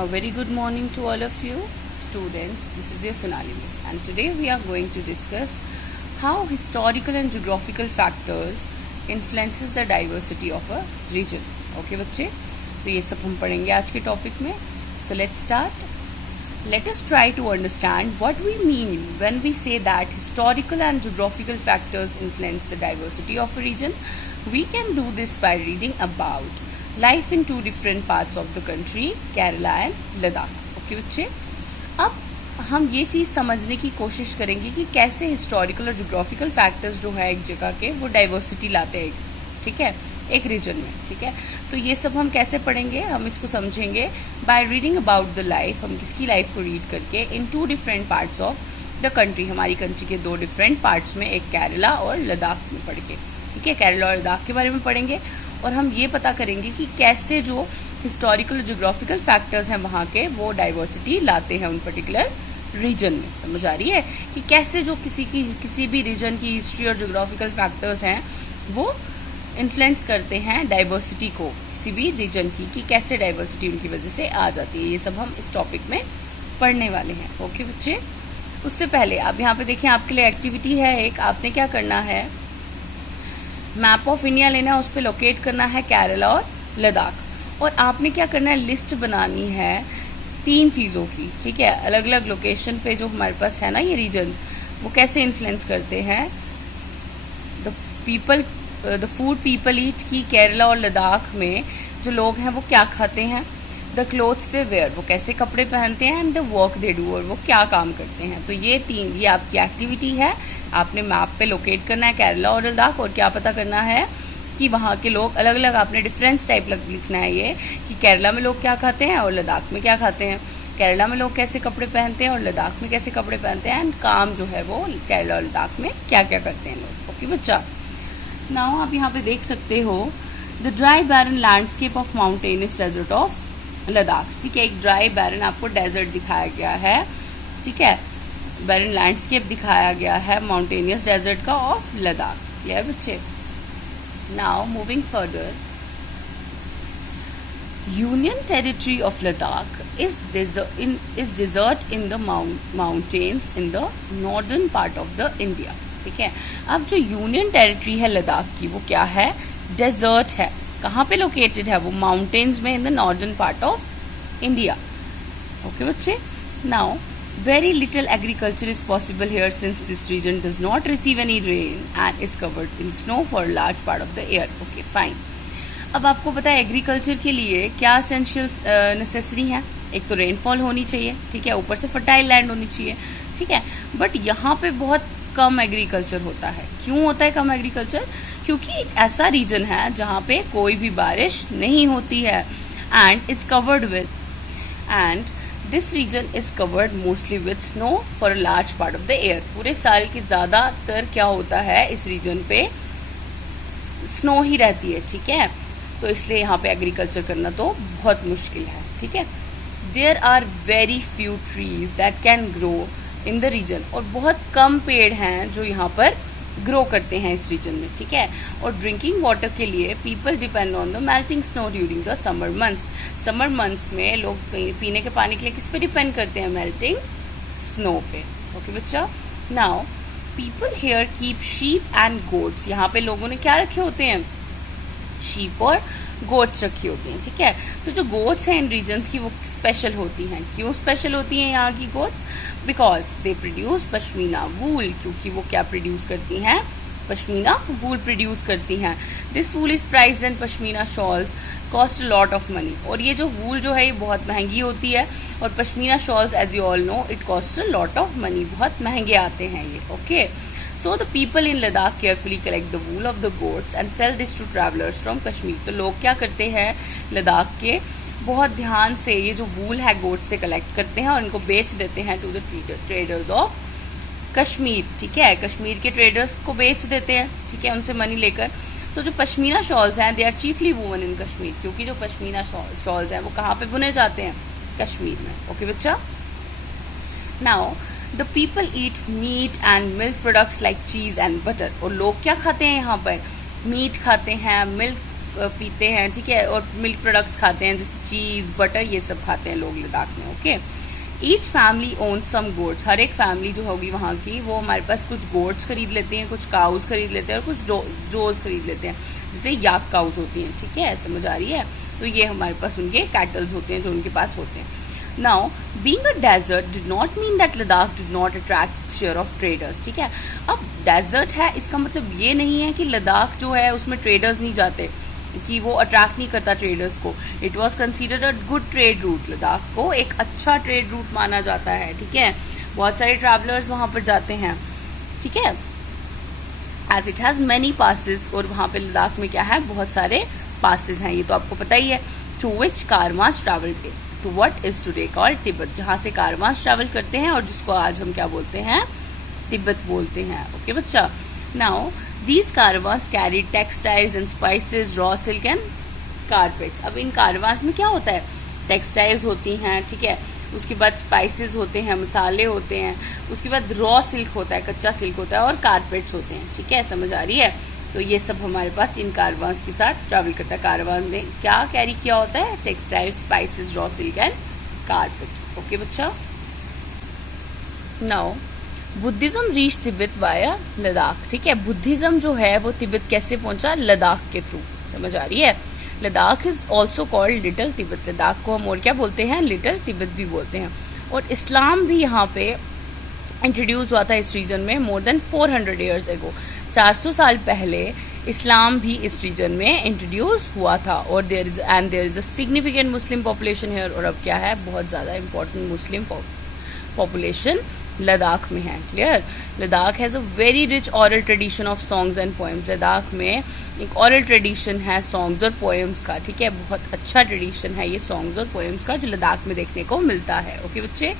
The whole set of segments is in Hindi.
A very good morning to all of you students. This is your Sonali Miss, and today we are going to discuss how historical and geographical factors influences the diversity of a region. Okay बच्चे, तो ये सब हम पढ़ेंगे आज के टॉपिक में. So let's start. Let us try to understand what we mean when we say that historical and geographical factors influence the diversity of a region. We can do this by reading about life in two different parts of the country, Kerala and Ladakh. Okay बच्चे, अब हम ये चीज़ समझने की कोशिश करेंगे कि कैसे हिस्टोरिकल और जोग्राफिकल फैक्टर्स जो है एक जगह के वो डाइवर्सिटी लाते हैं, ठीक है, एक रीजन में. ठीक है, तो ये सब हम कैसे पढ़ेंगे, हम इसको समझेंगे by reading about the life. हम किसकी लाइफ को रीड करके in two different parts of the country, हमारी कंट्री के दो डिफरेंट पार्ट्स में, एक केरला और लद्दाख में पढ़ के. ठीक है, केरला और लद्दाख के बारे में पढ़ेंगे और हम ये पता करेंगे कि कैसे जो हिस्टोरिकल और जोग्राफिकल फैक्टर्स हैं वहाँ के वो डाइवर्सिटी लाते हैं उन पर्टिकुलर रीजन में. समझ आ रही है कि कैसे जो किसी भी रीजन की हिस्ट्री और जोग्राफिकल फैक्टर्स हैं वो इन्फ्लुएंस करते हैं डाइवर्सिटी को किसी भी रीजन की, कि कैसे डाइवर्सिटी उनकी वजह से आ जाती है. ये सब हम इस टॉपिक में पढ़ने वाले हैं. ओके बच्चे, उससे पहले आप यहाँ पे देखिए, आपके लिए एक्टिविटी है एक. आपने क्या करना है, मैप ऑफ इंडिया लेना है, उस पर लोकेट करना है केरला और लद्दाख, और आपने क्या करना है, लिस्ट बनानी है 3 चीज़ों की. ठीक है, अलग अलग लोकेशन पे जो हमारे पास है ना ये रीजन्स, वो कैसे इन्फ्लुएंस करते हैं. द फूड पीपल ईट, की केरला और लद्दाख में जो लोग हैं वो क्या खाते हैं. द क्लोथ्स दे वेयर, वो कैसे कपड़े पहनते हैं. And the work they do, और वो क्या काम करते हैं. तो ये आपकी एक्टिविटी है. आपने मैप पे लोकेट करना है केरला और लद्दाख, और क्या पता करना है कि वहाँ के लोग अलग अलग, आपने डिफरेंस टाइप लिखना है ये, कि केरला में लोग क्या खाते हैं और लद्दाख में क्या खाते हैं. केरला में लोग कैसे कपड़े पहनते हैं और लद्दाख में कैसे कपड़े पहनते हैं, एंड काम जो है वो केरला और लद्दाख में क्या क्या करते हैं लोग. ओके बच्चा, नाउ आप यहाँ पे देख सकते हो the dry barren landscape of mountainous desert of Ladakh. ठीक है, एक ड्राई बैरन आपको डेजर्ट दिखाया गया है. ठीक है, बैरन लैंडस्केप दिखाया गया है माउंटेनियस डेजर्ट का ऑफ लद्दाख. क्लियर बच्चे. Now moving further, union territory of Ladakh is desert in the mountains in the northern part of the India. ठीक है, अब जो यूनियन टेरिटरी है लद्दाख की वो क्या है, डेजर्ट है. कहाँ पे लोकेटेड है वो, माउंटेन्स में in the northern part of India. Okay बच्चे, now very little agriculture is possible here since this region does not receive any rain and is covered in snow for a large part of the year. Okay, fine. अब आपको पता है एग्रीकल्चर के लिए क्या एसेंशियल्स नेसेसरी है. एक तो रेनफॉल होनी चाहिए, ठीक है, ऊपर से फर्टाइल लैंड होनी चाहिए. ठीक है, बट यहाँ पे बहुत कम एग्रीकल्चर होता है. क्यों होता है कम एग्रीकल्चर, क्योंकि एक ऐसा रीजन है जहाँ पे कोई भी बारिश नहीं होती है. This region is covered mostly with snow for a large part of the year. पूरे साल की ज़्यादातर क्या होता है इस रीजन पे, स्नो ही रहती है. ठीक है, तो इसलिए यहाँ पे एग्रीकल्चर करना तो बहुत मुश्किल है. ठीक है, there are very few trees that can grow in the region, और बहुत कम पेड़ हैं जो यहाँ पर ग्रो करते हैं इस रीजन में. ठीक है, और ड्रिंकिंग वाटर के लिए people depend on the melting snow during the summer months. Summer months में लोग पीने के पानी के लिए किस पे डिपेंड करते हैं, मेल्टिंग स्नो पे. ओके बच्चा, now people here keep sheep and goats. यहाँ पे लोगों ने क्या रखे होते हैं, शीप और गोट्स रखी होती हैं. ठीक है, तो जो गोट्स हैं इन रीजन्स की वो स्पेशल होती हैं. क्यों स्पेशल होती हैं यहाँ की goats, because they produce pashmina wool, क्योंकि वो क्या प्रोड्यूस करती हैं, पश्मीना वूल प्रोड्यूस करती हैं. This wool is priced and pashmina shawls cost a lot of money. और ये जो वूल जो है ये बहुत महंगी होती है, और pashmina shawls as you all know it cost a lot of money, बहुत महंगे आते हैं ये. Okay, so the people in Ladakh carefully collect the wool of the goats and sell this to travelers from Kashmir. तो लोग क्या करते हैं लद्दाख के, बहुत ध्यान से ये जो वूल है गोट से कलेक्ट करते हैं और इनको बेच देते हैं to the traders of Kashmir. ठीक है, कश्मीर के ट्रेडर्स को बेच देते हैं. ठीक है, उनसे मनी लेकर. तो जो पश्मीना शॉल्स हैं दे आर चीफली वूवन इन कश्मीर, क्योंकि जो पश्मीना शॉल्स हैं वो कहाँ पे बुने जाते हैं, कश्मीर में. ओके बच्चा, now the people eat meat and milk products like चीज एंड बटर. और लोग क्या खाते हैं यहाँ पर, मीट खाते हैं, मिल्क पीते हैं, ठीक है, और मिल्क प्रोडक्ट्स खाते हैं जैसे चीज़, बटर, ये सब खाते हैं लोग लद्दाख में. Okay, each family own some goats. हर एक फैमिली जो होगी वहाँ की वो हमारे पास कुछ गोट्स खरीद लेते हैं, कुछ काउज खरीद लेते हैं और कुछ जोज खरीद लेते हैं, जैसे याक काउज होती हैं. ठीक है, समझ आ रही है. तो ये हमारे पास उनके कैटल्स होते हैं जो उनके पास होते हैं. Now, being a desert did not mean that Ladakh did not attract its share of traders. ठीक है, अब डेजर्ट है इसका मतलब ये नहीं है कि लद्दाख जो है उसमें ट्रेडर्स नहीं जाते, कि वो अट्रैक्ट नहीं करता ट्रेडर्स को. It was considered a good trade route. Ladakh को एक अच्छा ट्रेड रूट माना जाता है. ठीक है, बहुत सारे ट्रैवलर्स वहाँ पर जाते हैं. ठीक है, as it has many passes. और वहाँ पे लद्दाख में क्या है, बहुत सारे पासिस हैं, ये तो आपको पता ही है. Through which caravans travel to what is today called Tibet, जहाँ से कारवांस ट्रैवल करते हैं और जिसको आज हम क्या बोलते हैं, तिब्बत बोलते हैं. ओके बच्चा. Now these caravans carried textiles and spices, raw silk and carpets. अब इन caravans में क्या होता है, टेक्सटाइल्स होती हैं, ठीक है, उसके बाद स्पाइसेस होते हैं, मसाले होते हैं, उसके बाद रॉ सिल्क होता है, कच्चा सिल्क होता है, और कारपेट्स होते हैं. ठीक है, समझ आ रही है. तो ये सब हमारे पास इन कारवांस के साथ ट्रैवल करता है. कारवान ने क्या कैरी किया होता है, textile, spices, raw silk and carpet. Okay बच्चा. Now Buddhism reach Tibet via Ladakh. ठीक है, बुद्धिज्म जो है वो तिब्बत कैसे पहुंचा, लद्दाख के थ्रू. समझ आ रही है. Ladakh is also called little Tibet. Ladakh को हम और क्या बोलते हैं, लिटिल तिब्बत भी बोलते हैं. और इस्लाम भी यहाँ पे इंट्रोड्यूस हुआ था इस रीजन में मोर देन 400 ईयर्स एगो. 400 साल पहले इस्लाम भी इस रीजन में इंट्रोड्यूस हुआ था. और there is a significant Muslim population here. और अब क्या है, बहुत ज्यादा इंपॉर्टेंट मुस्लिम पॉपुलेशन लद्दाख में है. Clear. Ladakh has a very rich oral tradition of songs and poems. Ladakh में एक ऑरल ट्रेडिशन है सॉन्ग्स और पोएम्स का. ठीक है, बहुत अच्छा ट्रेडिशन है ये सॉन्ग्स और पोएम्स का जो लद्दाख में देखने को मिलता है. ओके बच्चे.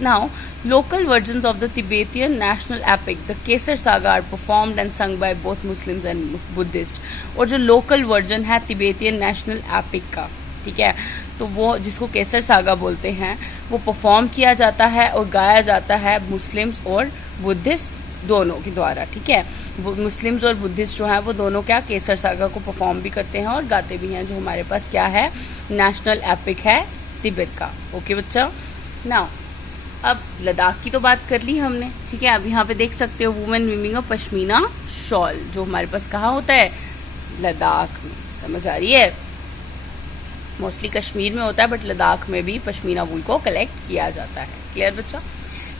Now local versions of the Tibetan national epic, the Kesar Saga, are performed and sung by both Muslims and Buddhists. और जो लोकल वर्जन है तिबेतियन नेशनल एपिक का, ठीक है, तो वो जिसको केसर सागा बोलते हैं, वो परफॉर्म किया जाता है और गाया जाता है मुस्लिम्स और बुद्धिस्ट दोनों के द्वारा. ठीक है, मुस्लिम्स और बुद्धिस्ट जो हैं वो दोनों क्या केसर सागा को परफॉर्म भी करते हैं और गाते भी हैं, जो हमारे पास क्या है, नेशनल एपिक है तिब्बत का. ओके बच्चा. नाउ अब लद्दाख की तो बात कर ली हमने. ठीक है, अब यहाँ पे देख सकते हो वुमेन वीविंग अ पश्मीना शॉल, जो हमारे पास कहाँ होता है, लद्दाख में. समझ आ रही है. मोस्टली कश्मीर में होता है बट लद्दाख में भी पश्मीना वूल को कलेक्ट किया जाता है. क्लियर बच्चा.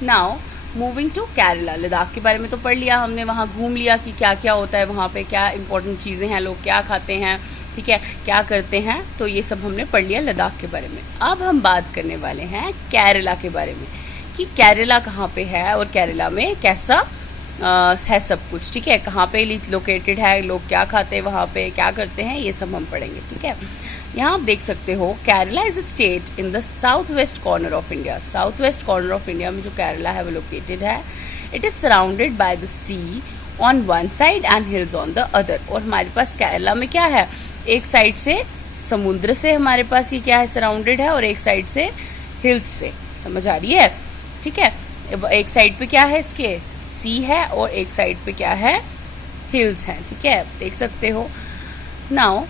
Now moving to Kerala. Ladakh के बारे में तो पढ़ लिया हमने, वहाँ घूम लिया कि क्या क्या होता है वहाँ पे, क्या इंपॉर्टेंट चीजें हैं, लोग क्या खाते हैं, ठीक है, क्या करते हैं, तो ये सब हमने पढ़ लिया लद्दाख के बारे में. अब हम बात करने वाले हैं केरला के बारे में कि केरला कहाँ पे है और केरला में कैसा है सब कुछ. ठीक है, कहाँ पे लोकेटेड है, लोग क्या खाते हैं वहाँ पे, क्या करते हैं, ये सब हम पढ़ेंगे. ठीक है, यहाँ आप देख सकते हो Kerala is a state in the south west corner of India. South west corner of India में जो केरला है वो लोकेटेड है. It is surrounded by the sea on one side and hills on the other. और हमारे पास केरला में क्या है, एक साइड से समुद्र से हमारे पास ये क्या है, सराउंडेड है, और एक साइड से हिल्स से. समझ आ रही है. ठीक है, एक साइड पे क्या है, इसके सी है, और एक साइड पे क्या है, हिल्स है. ठीक है, देख सकते हो. Now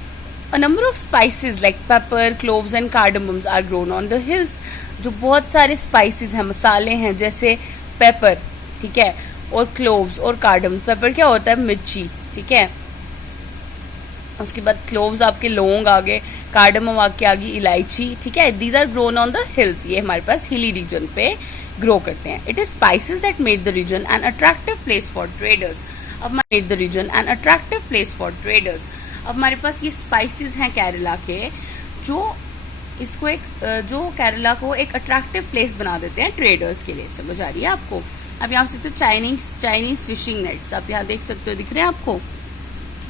a number of spices like pepper, cloves and cardamoms are grown on the hills. जो बहुत सारे स्पाइसेस हैं, मसाले हैं, जैसे पेपर, ठीक है, और क्लोव्स और कार्डम. पेपर क्या होता है, मिर्ची. ठीक है, उसके बाद क्लोव्स आपके लौंग आ गए, कार्डमम आपके आ गई इलायची. ठीक है, these are grown on the hills. ये हमारे पास हिली रीजन पे ग्रो करते हैं. It is spices that made the region an attractive place for traders. अब made the region an attractive place for traders. अब हमारे पास ये स्पाइसेस हैं केरला के, जो इसको एक जो केरला को एक अट्रैक्टिव प्लेस बना देते हैं ट्रेडर्स के लिए. समझ आ रही है आपको. अब यहाँ से तो चाइनीज फिशिंग नेट्स आप यहाँ देख सकते हो, दिख रहे हैं आपको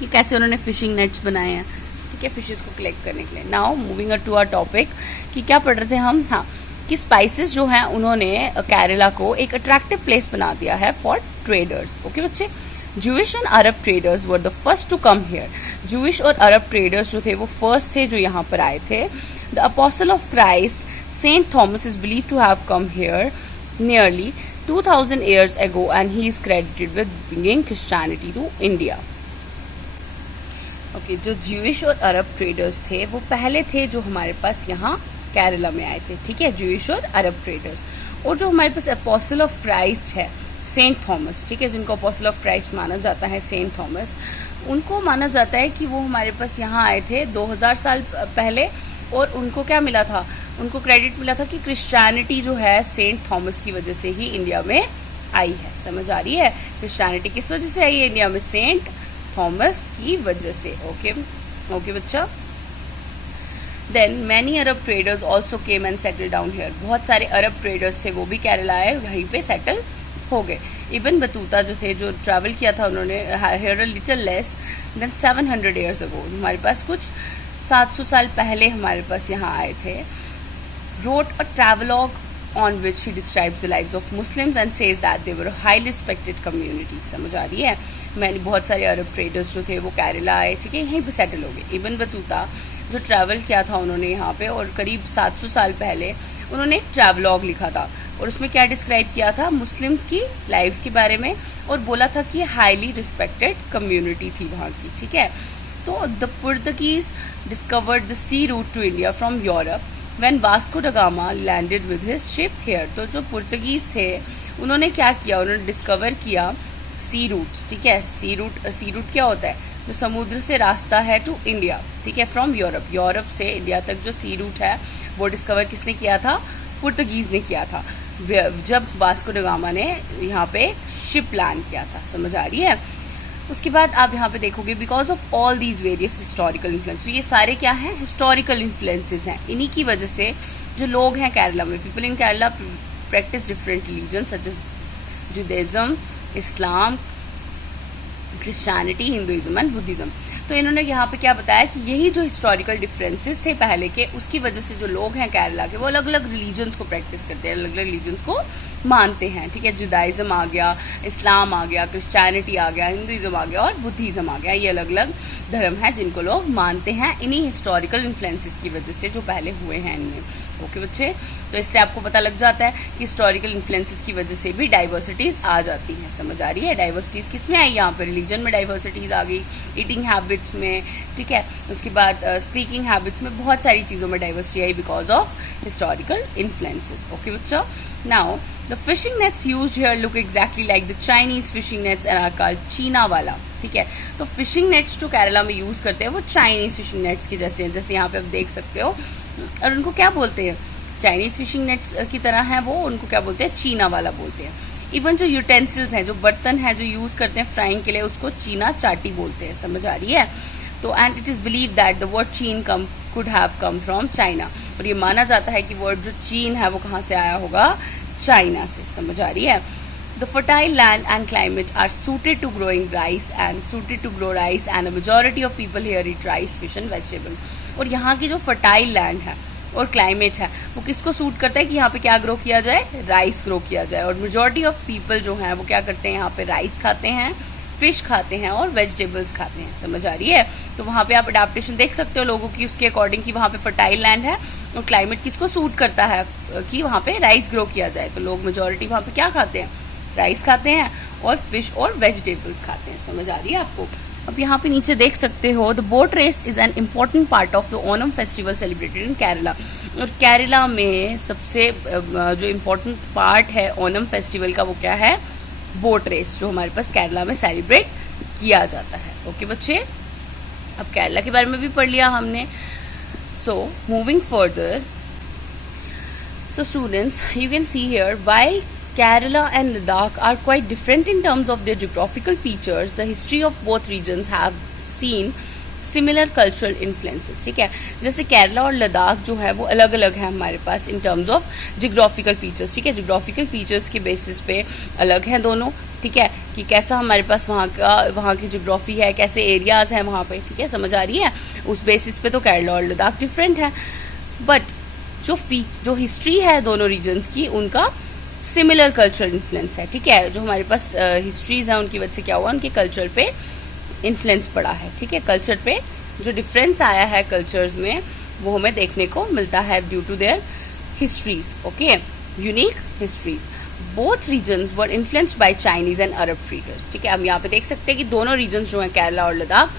कि कैसे उन्होंने फिशिंग नेट्स बनाए हैं. ठीक है, फिशेस को कलेक्ट करने के लिए. Now moving to our topic कि क्या पढ़ रहे थे हम, हाँ, कि स्पाइसेस जो हैं उन्होंने केरला को एक अट्रैक्टिव प्लेस बना दिया है फॉर ट्रेडर्स. ओके बच्चे. Jewish and Arab traders were the first to come here. Jewish और अरब traders जो थे वो फर्स्ट थे जो यहाँ पर आए थे. The apostle of Christ, Saint Thomas, is believed to have come here nearly 2000 years ago and he is credited with bringing Christianity to India. Okay, जो ज्यूइश और अरब ट्रेडर्स थे वो पहले थे जो हमारे पास यहाँ केरला में आए थे, ठीक है, ज्यूइश और अरब ट्रेडर्स। और जो हमारे पास अपोस्टल ऑफ क्राइस्ट है सेंट थॉमस, ठीक है, जिनको अपोस्टल ऑफ क्राइस्ट माना जाता है सेंट थॉमस, उनको माना जाता है कि वो हमारे पास यहाँ आए थे 2000 साल पहले। और उनको क्या मिला था, उनको क्रेडिट मिला था कि क्रिश्चियनिटी जो है सेंट थॉमस की वजह से ही इंडिया में आई है। समझ आ रही है, क्रिश्चियनिटी किस वजह से आई है इंडिया में, सेंट थॉमस की वजह से। ओके ओके बच्चा। Then many Arab traders also came and settle down here. बहुत सारे अरब ट्रेडर्स थे वो भी केरला आए, वहीं पे सेटल हो गए। इब्न बतूता जो थे, जो ट्रैवल किया था उन्होंने here a little less than 700 years ago, हमारे पास कुछ 700 साल पहले हमारे पास यहाँ आए थे। Wrote a travelogue on which he describes the lives of Muslims and says that they were a highly respected community। समझ आ रही है, मैंने बहुत सारे अरब ट्रेडर्स जो थे वो केरला आए, ठीक है, यहीं पे सेटल हो गए। इब्न बतूता जो ट्रैवल किया था उन्होंने यहाँ पे, और करीब 700 साल पहले उन्होंने एक ट्रैवलॉग लिखा था, और उसमें क्या डिस्क्राइब किया था, मुस्लिम्स की लाइव्स के बारे में, और बोला था कि हाईली रिस्पेक्टेड कम्युनिटी थी वहाँ की, ठीक है। तो the Portuguese discovered the sea route to India from Europe When Vasco da Gama landed with his ship here। तो जो पुर्तगीज थे उन्होंने क्या किया, उन्होंने डिस्कवर किया सी रूट्स, ठीक है। सी रूट क्या होता है, जो समुद्र से रास्ता है टू इंडिया, ठीक है, फ्रॉम यूरोप से इंडिया तक जो सी रूट है वो डिस्कवर किसने किया था, पुर्तगीज ने किया था, जब वास्को दा गामा ने यहाँ पे शिप लैंड किया था। समझ आ रही है। उसके बाद आप यहाँ पे देखोगे because of all these various historical influence, ये सारे क्या हैं, हिस्टोरिकल इन्फ्लुएंसेस हैं। इन्हीं की वजह से जो लोग हैं केरला में, people in Kerala practice different religion such as Judaism, Islam, Christianity, Hinduism and Buddhism. तो इन्होंने यहाँ पे क्या बताया कि यही जो हिस्टोरिकल डिफरेंसेस थे पहले के, उसकी वजह से जो लोग हैं केरला के वो अलग अलग रिलीजन्स को प्रैक्टिस करते हैं, अलग अलग रिलीजन्स को मानते हैं, ठीक है। जुडाइज्म आ गया, इस्लाम आ गया, क्रिश्चियनिटी आ गया, हिंदुइज्म आ गया और बुद्धिज्म आ गया। ये अलग अलग धर्म है जिनको लोग मानते हैं इन्हीं हिस्टोरिकल इन्फ्लुएंसेस की वजह से जो पहले हुए हैं इनमें। ओके बच्चे, तो इससे आपको पता लग जाता है कि हिस्टोरिकल इन्फ्लुएंसेस की वजह से भी डाइवर्सिटीज आ जाती हैं। समझ आ रही है, डाइवर्सिटीज किस में आई, यहाँ पर रिलीजन में डाइवर्सिटीज आ गई, ईटिंग हैबिट्स में, ठीक है। उसके बाद स्पीकिंग हैबिट्स में, बहुत सारी चीज़ों में diversity I because of historical influences. Okay बच्चों, now the fishing nets used here look exactly like the Chinese fishing nets and are called चीना वाला, ठीक है। तो फिशिंग नेट्स जो केरला में यूज करते हैं वो चाइनीज फिशिंग नेट्स के जैसे हैं, जैसे यहाँ पे आप देख सकते हो। और उनको क्या बोलते हैं, चाइनीज फिशिंग नेट्स की तरह है वो, उनको क्या बोलते हैं, चीना वाला बोलते हैं। इवन जो यूटेंसिल्स हैं, जो बर्तन हैं जो यूज करते हैं फ्राइंग के लिए, उसको चीना चाटी बोलते हैं। समझ आ रही है। तो and it is believe that the word Chin could have come from China, और ये माना जाता है कि वर्ड जो चीन है वो कहाँ से आया होगा, चाइना से। समझ आ रही है। The fertile land and climate are suited to growing rice and a majority of people here eat rice, fish and vegetable। और यहाँ की जो फर्टाइल लैंड है और क्लाइमेट है वो किसको सूट करता है कि यहाँ पे क्या ग्रो किया जाए, राइस ग्रो किया जाए। और मेजॉरिटी ऑफ पीपल जो हैं वो क्या करते हैं, यहाँ पे राइस खाते हैं, फिश खाते हैं और वेजिटेबल्स खाते हैं। समझ आ रही है। तो वहाँ पे आप अडेप्टेशन देख सकते हो लोगों की उसके अकॉर्डिंग कि वहाँ पे फर्टाइल लैंड है और क्लाइमेट किसको सूट करता है कि वहाँ पे राइस ग्रो किया जाए। तो लोग मेजॉरिटी वहाँ पे क्या खाते हैं, राइस खाते हैं और फिश और वेजिटेबल्स खाते हैं। समझ आ रही है आपको। अब यहाँ पे नीचे देख सकते हो, the boat race is an important part of the Onam festival celebrated in Kerala. और केरला में सबसे जो इम्पोर्टेंट पार्ट है ओनम फेस्टिवल का वो क्या है, बोट रेस, जो हमारे पास केरला में सेलिब्रेट किया जाता है। ओके बच्चे, अब केरला के बारे में भी पढ़ लिया हमने। So moving further, so students, you can see here, while Kerala and Ladakh are quite different in terms of their geographical features, the history of both regions have seen similar cultural influences। ठीक है, जैसे केरला और लद्दाख जो है वो अलग अलग है हमारे पास in terms of geographical features. ठीक है, जियोग्राफिकल फीचर्स के बेसिस पे अलग हैं दोनों। ठीक है, कि कैसा हमारे पास वहाँ की जियोग्राफी है, कैसे एरियाज हैं वहाँ पे। ठीक है, समझ आ रही है। उस बेसिस पे तो केरला और लद्दाख डिफरेंट है, बट जो हिस्ट्री है दोनों रीजन्स की, उनका सिमिलर कल्चरल इन्फ्लुएंस है। ठीक है, जो हमारे पास हिस्ट्रीज है उनकी वजह से क्या हुआ, उनके कल्चर पे इन्फ्लुएंस पड़ा है। ठीक है, कल्चर पे जो डिफरेंस आया है कल्चर्स में वो हमें देखने को मिलता है due to their histories. Okay, unique histories. Both regions were influenced by Chinese and Arab traders. ठीक है, हम यहाँ पे देख सकते हैं कि दोनों रीजन्स जो हैं केरला और लद्दाख,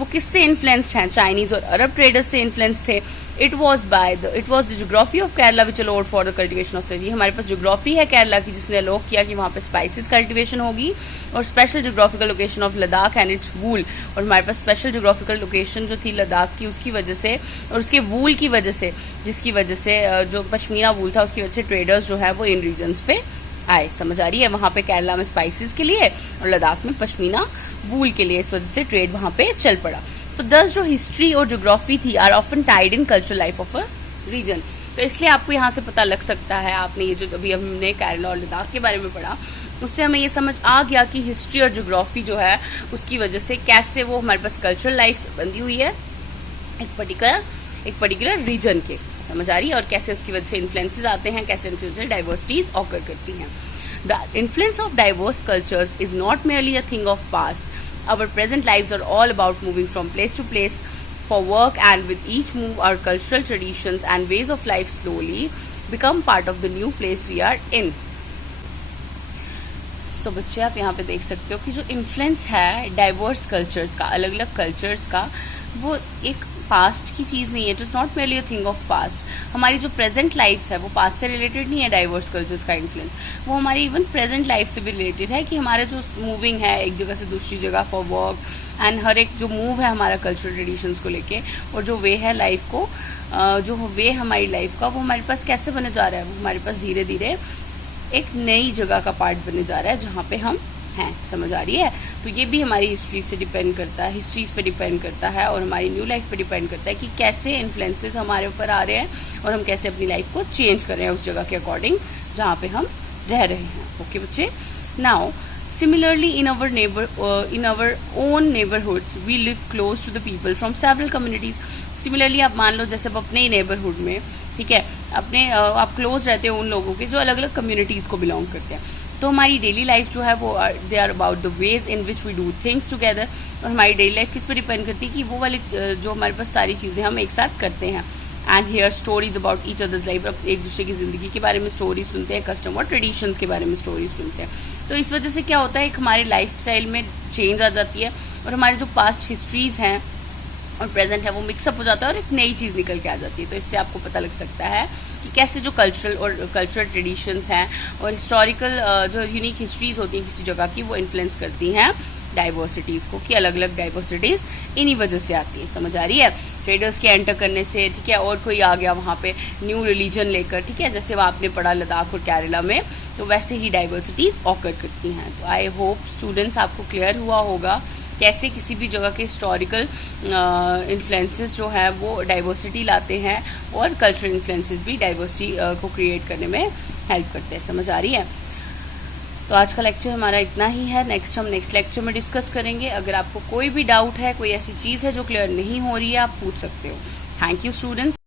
वो किससे इन्फ्लुएंस्ड हैं? चाइनीज और अरब ट्रेडर्स से इन्फ्लुएंस थे. It was the geography of Kerala which allowed for the cultivation of spices. हमारे पास ज्योग्राफी है केरला की जिसने अलाउ किया कि वहाँ पे स्पाइसेस कल्टिवेशन होगी. और special geographical location of Ladakh and its wool. और हमारे पास स्पेशल ज्योग्राफिकल लोकेशन जो थी लद्दाख की उसकी वजह से और उसके वूल की वजह से, जिसकी वजह से जो पश्मीना वूल था उसकी वजह से ट्रेडर्स जो है वो इन रीजन्स पे आए. समझ आ रही है? वहां पे केरला में स्पाइसेस के लिए और लद्दाख में पश्मीना वूल के लिए, इस वजह से ट्रेड वहां पे चल पड़ा. तो 10 जो हिस्ट्री और ज्योग्राफी थी are often tied in cultural life of a region. तो इसलिए आपको यहाँ से पता लग सकता है, आपने ये जो अभी हमने केरला और लद्दाख के बारे में पढ़ा उससे हमें ये समझ आ गया कि हिस्ट्री और ज्योग्राफी जो है उसकी वजह से कैसे वो हमारे पास कल्चरल लाइफ से बंधी हुई है एक पर्टिकुलर रीजन के. समझ आ रही है? और कैसे उसकी वजह से इन्फ्लुएंसेस आते हैं, कैसे उनकी वजह से डाइवर्सिटीज ऑकर करती हैं. The influence of diverse cultures is not merely a thing of past. Our present lives are all about moving from place to place for work, and with each move our cultural traditions and ways of life slowly become part of the new place we are in. So बच्चे आप यहाँ पे देख सकते हो कि जो इन्फ्लुएंस है डाइवर्स कल्चर्स का, अलग अलग कल्चर्स का, वो एक पास्ट की चीज़ नहीं है. It is not merely a thing of past. हमारी जो प्रेजेंट लाइफ्स है वो पास्ट से रिलेटेड नहीं है. डाइवर्स कल्चर्स का इन्फ्लुएंस वो हमारी इवन प्रेजेंट लाइफ से भी रिलेटेड है कि हमारे जो मूविंग है एक जगह से दूसरी जगह फॉर वर्क, एंड हर एक जो मूव है हमारा कल्चरल ट्रेडिशंस को लेके, और जो वे है लाइफ को, जो वे हमारी लाइफ का, वो हमारे पास कैसे बने जा रहा है, वो हमारे पास धीरे धीरे एक नई जगह का पार्ट बने जा रहा है जहाँ पे हम हैं. समझ आ रही है? तो ये भी हमारी हिस्ट्री से डिपेंड करता है, हिस्ट्रीज पे डिपेंड करता है, और हमारी न्यू लाइफ पे डिपेंड करता है कि कैसे इन्फ्लुएंसेस हमारे ऊपर आ रहे हैं और हम कैसे अपनी लाइफ को चेंज कर रहे हैं उस जगह के अकॉर्डिंग जहाँ पे हम रह रहे हैं. ओके बच्चे. Now similarly in our own neighborhoods we live close to the people from several communities. Similarly आप मान लो जैसे अब अपने ही नेबरहुड में, ठीक है, अपने आप क्लोज रहते हो उन लोगों के जो अलग अलग कम्युनिटीज़ को बिलोंग करते हैं. तो हमारी डेली लाइफ जो है वो they are about the ways in which we do things together. और हमारी डेली लाइफ किस पर डिपेंड करती है कि वो वाली जो हमारे पास सारी चीज़ें हम एक साथ करते हैं. And hear stories about each others life. अब एक दूसरे की ज़िंदगी के बारे में स्टोरीज सुनते हैं, कस्टम और ट्रेडिशंस के बारे में स्टोरीज सुनते हैं. तो इस वजह से क्या होता है, एक हमारी लाइफ स्टाइल में चेंज आ जाती है और हमारे जो पास्ट हिस्ट्रीज़ हैं और प्रेजेंट है वो मिक्सअप हो जाता है और एक नई चीज़ निकल के आ जाती है. तो इससे आपको पता लग सकता है कि कैसे जो कल्चरल ट्रेडिशंस हैं और हिस्टोरिकल जो यूनिक हिस्ट्रीज होती हैं किसी जगह की, वो इन्फ्लुएंस करती हैं डाइवर्सिटीज़ को, कि अलग अलग डाइवर्सिटीज़ इन्हीं वजह से आती है. समझ आ रही है? ट्रेडर्स के एंटर करने से, ठीक है, और कोई आ गया वहाँ पे न्यू रिलीजन लेकर, ठीक है, जैसे आपने पढ़ा लद्दाख और केरला में, तो वैसे ही डाइवर्सिटीज़ ऑकर करती हैं. तो आई होप स्टूडेंट्स आपको क्लियर हुआ होगा कैसे किसी भी जगह के हिस्टोरिकल इन्फ्लुएंसेस जो है वो डाइवर्सिटी लाते हैं और कल्चरल इन्फ्लुएंसेस भी डाइवर्सिटी को क्रिएट करने में हेल्प करते हैं. समझ आ रही है? तो आज का लेक्चर हमारा इतना ही है. हम नेक्स्ट लेक्चर में डिस्कस करेंगे. अगर आपको कोई भी डाउट है, कोई ऐसी चीज़ है जो क्लियर नहीं हो रही है, आप पूछ सकते हो. Thank you students.